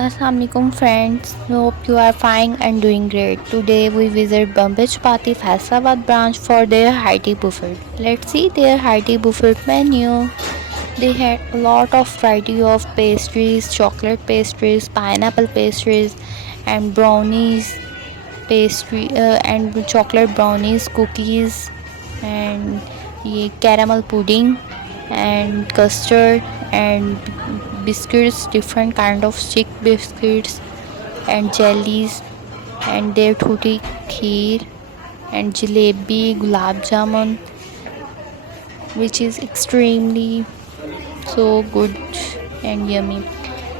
Assalamualaikum friends, hope you are fine and doing great. Today we visit Bombay Chowpatty Faisalabad branch for their hearty buffet. Let's see their hearty buffet menu. They had a lot of variety of pastries, chocolate pastries, pineapple pastries, and brownies, and chocolate brownies, cookies, and caramel pudding, and custard, and biscuits, different kind of stick biscuits, and jellies, and their tutti kheer, and jalebi, gulab jamun, which is extremely so good and yummy.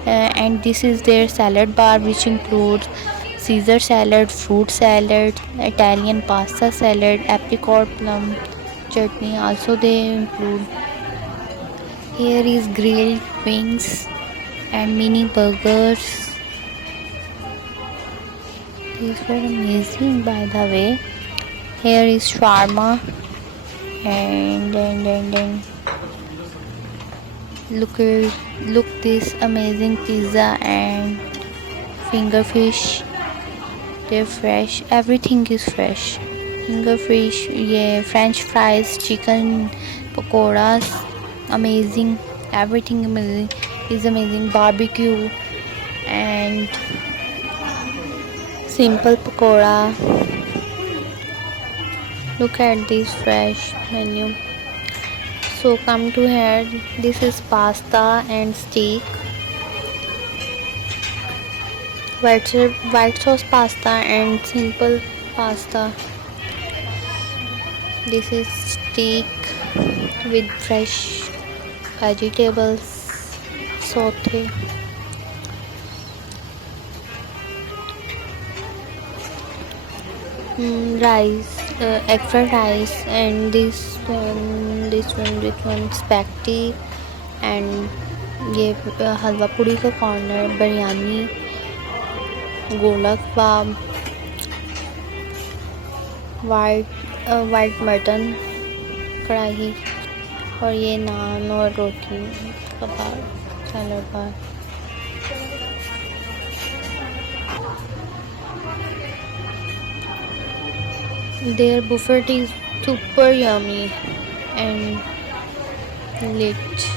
And this is their salad bar, which includes Caesar salad, fruit salad, Italian pasta salad, apricot plum chutney. Also, they include. Here is grilled wings and mini burgers. These were amazing, by the way. Here is shawarma and look this amazing pizza and finger fish. They're fresh. Everything is fresh. Finger fish, yeah, French fries, chicken pakoras, amazing. Everything amazing is amazing. Barbecue and simple pakora. Look at this fresh menu. So come to here. This is pasta and steak. White sauce pasta and simple pasta. This is steak with fresh vegetables, saute. Rice, egg fried rice, and this one spaghetti, and ये हलवा पूड़ी का corner, biryani, गोला कबाब, white mutton कढ़ाई, और ये नान और roti kebab, salad bar. Their buffet is super yummy and lit.